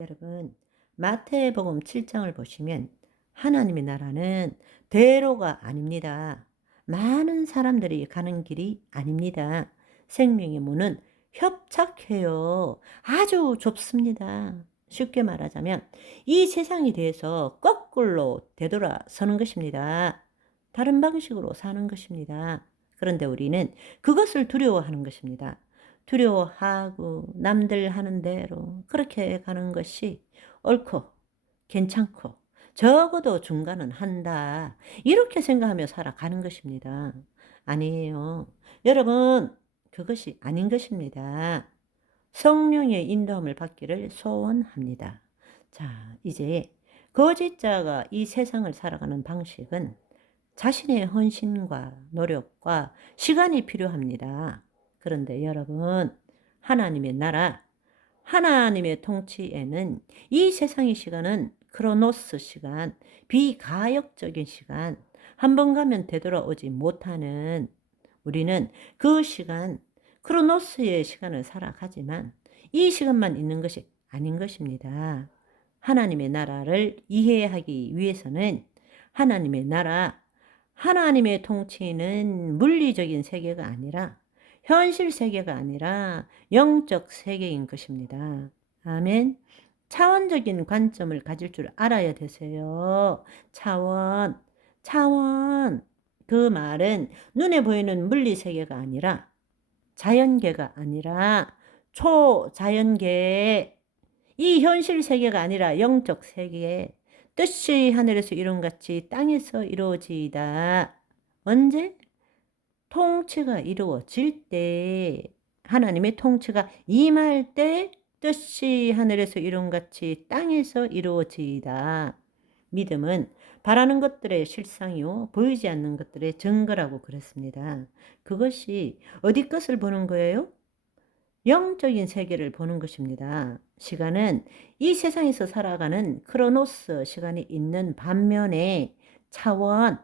여러분, 마태복음 7장을 보시면 하나님의 나라는 대로가 아닙니다. 많은 사람들이 가는 길이 아닙니다. 생명의 문은 협착해요. 아주 좁습니다. 쉽게 말하자면 이 세상에 대해서 거꾸로 되돌아서는 것입니다. 다른 방식으로 사는 것입니다. 그런데 우리는 그것을 두려워하는 것입니다. 두려워하고 남들 하는 대로 그렇게 가는 것이 옳고 괜찮고 적어도 중간은 한다. 이렇게 생각하며 살아가는 것입니다. 아니에요. 여러분, 그것이 아닌 것입니다. 성령의 인도함을 받기를 소원합니다. 자, 이제 거짓자가 이 세상을 살아가는 방식은 자신의 헌신과 노력과 시간이 필요합니다. 그런데 여러분, 하나님의 나라, 하나님의 통치에는 이 세상의 시간은 크로노스 시간, 비가역적인 시간, 한 번 가면 되돌아오지 못하는, 우리는 그 시간, 크로노스의 시간을 살아가지만 이 시간만 있는 것이 아닌 것입니다. 하나님의 나라를 이해하기 위해서는 하나님의 나라, 하나님의 통치는 물리적인 세계가 아니라 현실 세계가 아니라 영적 세계인 것입니다. 아멘. 차원적인 관점을 가질 줄 알아야 되세요. 차원, 차원. 그 말은 눈에 보이는 물리 세계가 아니라 자연계가 아니라 초자연계, 이 현실 세계가 아니라 영적 세계, 뜻이 하늘에서 이룬같이 땅에서 이루어지이다. 언제? 통치가 이루어질 때, 하나님의 통치가 임할 때 뜻이 하늘에서 이룬같이 땅에서 이루어지이다. 믿음은 바라는 것들의 실상이요 보이지 않는 것들의 증거라고 그랬습니다. 그것이 어디 것을 보는 거예요? 영적인 세계를 보는 것입니다. 시간은 이 세상에서 살아가는 크로노스 시간이 있는 반면에 차원,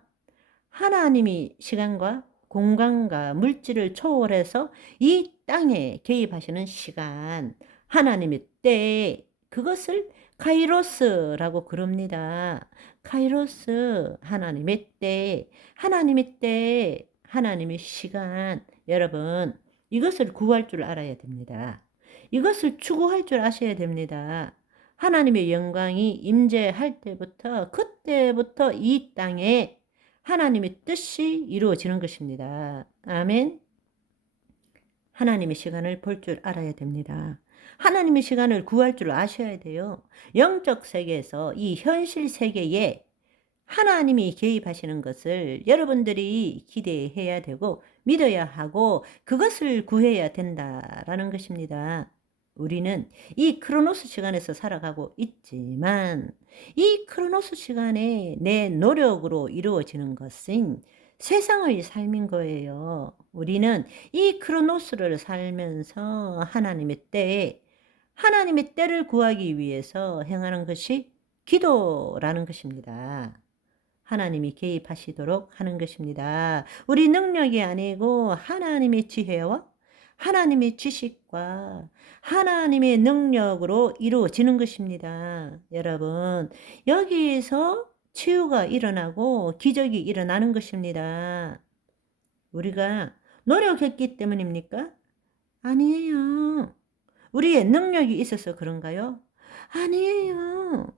하나님이 시간과 공간과 물질을 초월해서 이 땅에 개입하시는 시간, 하나님의 때, 그것을 카이로스라고 그럽니다. 카이로스, 하나님의 때, 하나님의 때, 하나님의 시간. 여러분, 이것을 구할 줄 알아야 됩니다. 이것을 추구할 줄 아셔야 됩니다. 하나님의 영광이 임재할 때부터, 그때부터 이 땅에 하나님의 뜻이 이루어지는 것입니다. 아멘. 하나님의 시간을 볼 줄 알아야 됩니다. 하나님의 시간을 구할 줄 아셔야 돼요. 영적 세계에서 이 현실 세계에 하나님이 개입하시는 것을 여러분들이 기대해야 되고 믿어야 하고 그것을 구해야 된다라는 것입니다. 우리는 이 크로노스 시간에서 살아가고 있지만 이 크로노스 시간에 내 노력으로 이루어지는 것은 세상의 삶인 거예요. 우리는 이 크로노스를 살면서 하나님의 때를 구하기 위해서 행하는 것이 기도라는 것입니다. 하나님이 개입하시도록 하는 것입니다. 우리 능력이 아니고 하나님의 지혜와 하나님의 지식과 하나님의 능력으로 이루어지는 것입니다. 여러분, 여기에서 치유가 일어나고 기적이 일어나는 것입니다. 우리가 노력했기 때문입니까? 아니에요. 우리의 능력이 있어서 그런가요? 아니에요.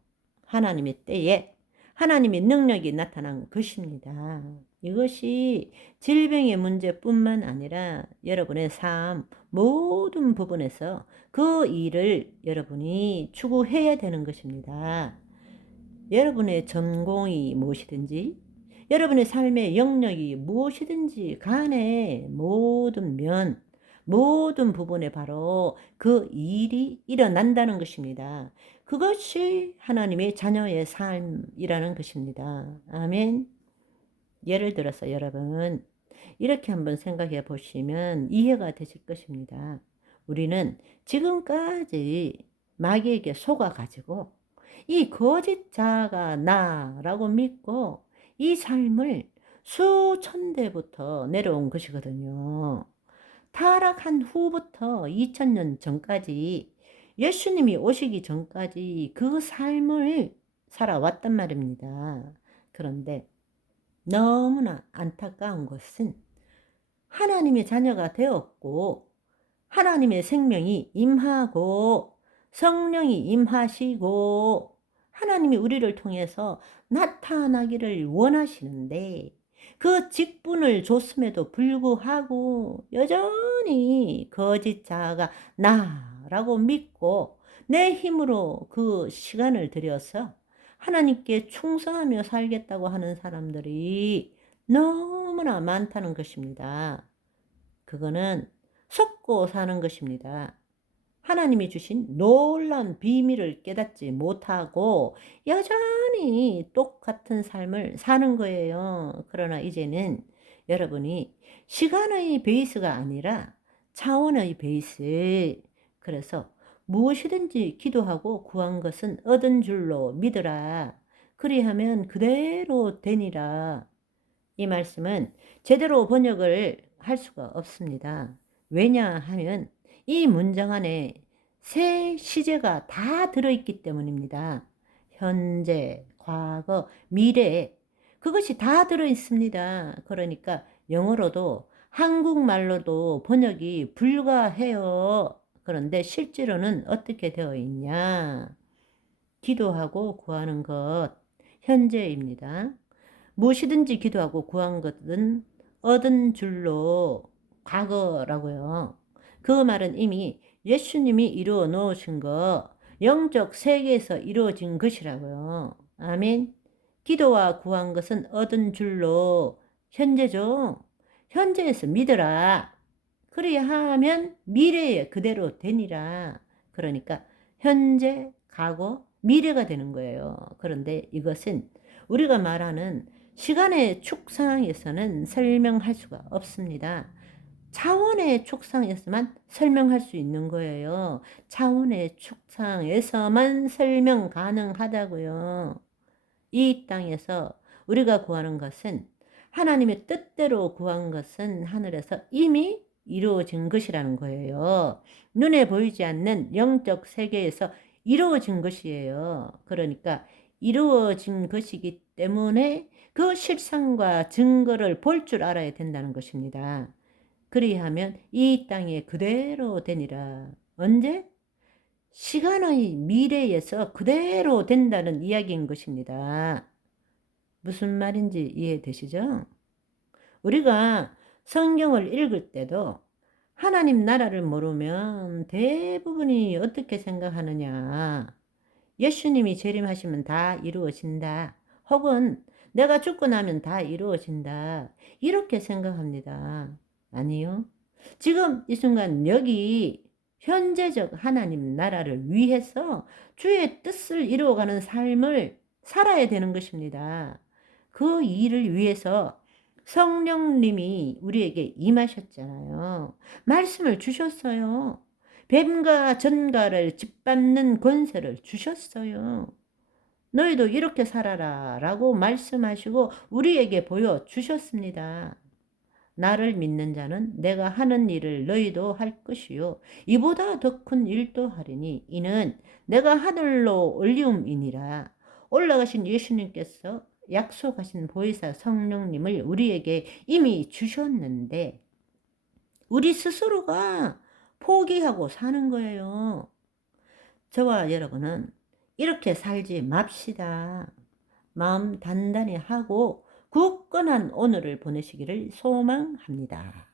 하나님의 때에 하나님의 능력이 나타난 것입니다. 이것이 질병의 문제뿐만 아니라 여러분의 삶 모든 부분에서 그 일을 여러분이 추구해야 되는 것입니다. 여러분의 전공이 무엇이든지 여러분의 삶의 영역이 무엇이든지 간에 모든 부분에 바로 그 일이 일어난다는 것입니다. 그것이 하나님의 자녀의 삶이라는 것입니다. 아멘. 예를 들어서 여러분, 이렇게 한번 생각해 보시면 이해가 되실 것입니다. 우리는 지금까지 마귀에게 속아가지고 이 거짓자가 나라고 믿고 이 삶을 수천 대부터 내려온 것이거든요. 타락한 후부터 2000년 전까지 예수님이 오시기 전까지 그 삶을 살아왔단 말입니다. 그런데 너무나 안타까운 것은 하나님의 자녀가 되었고 하나님의 생명이 임하고 성령이 임하시고 하나님이 우리를 통해서 나타나기를 원하시는데 그 직분을 줬음에도 불구하고 여전히 거짓 자아가 나라고 믿고 내 힘으로 그 시간을 들여서 하나님께 충성하며 살겠다고 하는 사람들이 너무나 많다는 것입니다. 그거는 속고 사는 것입니다. 하나님이 주신 놀라운 비밀을 깨닫지 못하고 여전히 똑같은 삶을 사는 거예요. 그러나 이제는 여러분이 시간의 베이스가 아니라 차원의 베이스. 그래서 무엇이든지 기도하고 구한 것은 얻은 줄로 믿으라. 그리하면 그대로 되니라. 이 말씀은 제대로 번역을 할 수가 없습니다. 왜냐하면 이 문장 안에 세 시제가 다 들어있기 때문입니다. 현재, 과거, 미래 그것이 다 들어있습니다. 그러니까 영어로도 한국말로도 번역이 불가해요. 그런데 실제로는 어떻게 되어 있냐? 기도하고 구하는 것 현재입니다. 무엇이든지 기도하고 구한 것은 얻은 줄로 과거라고요. 그 말은 이미 예수님이 이루어 놓으신 것, 영적 세계에서 이루어진 것이라고요. 아멘. 기도와 구한 것은 얻은 줄로 현재죠. 현재에서 믿으라. 그래야 하면 미래에 그대로 되니라. 그러니까 현재, 과거, 미래가 되는 거예요. 그런데 이것은 우리가 말하는 시간의 축상에서는 설명할 수가 없습니다. 차원의 축상에서만 설명할 수 있는 거예요. 차원의 축상에서만 설명 가능하다고요. 이 땅에서 우리가 구하는 것은 하나님의 뜻대로 구한 것은 하늘에서 이미 이루어진 것이라는 거예요. 눈에 보이지 않는 영적 세계에서 이루어진 것이에요. 그러니까 이루어진 것이기 때문에 그 실상과 증거를 볼 줄 알아야 된다는 것입니다. 그리하면 이 땅에 그대로 되니라. 언제? 시간의 미래에서 그대로 된다는 이야기인 것입니다. 무슨 말인지 이해되시죠? 우리가 성경을 읽을 때도 하나님 나라를 모르면 대부분이 어떻게 생각하느냐. 예수님이 재림하시면 다 이루어진다. 혹은 내가 죽고 나면 다 이루어진다. 이렇게 생각합니다. 아니요. 지금 이 순간 여기 현재적 하나님 나라를 위해서 주의 뜻을 이루어가는 삶을 살아야 되는 것입니다. 그 일을 위해서 성령님이 우리에게 임하셨잖아요. 말씀을 주셨어요. 뱀과 전갈을 짓밟는 권세를 주셨어요. 너희도 이렇게 살아라 라고 말씀하시고 우리에게 보여주셨습니다. 나를 믿는 자는 내가 하는 일을 너희도 할 것이요 이보다 더 큰 일도 하리니 이는 내가 하늘로 올리움이니라. 올라가신 예수님께서 약속하신 보혜사 성령님을 우리에게 이미 주셨는데 우리 스스로가 포기하고 사는 거예요. 저와 여러분은 이렇게 살지 맙시다. 마음 단단히 하고 굳건한 오늘을 보내시기를 소망합니다.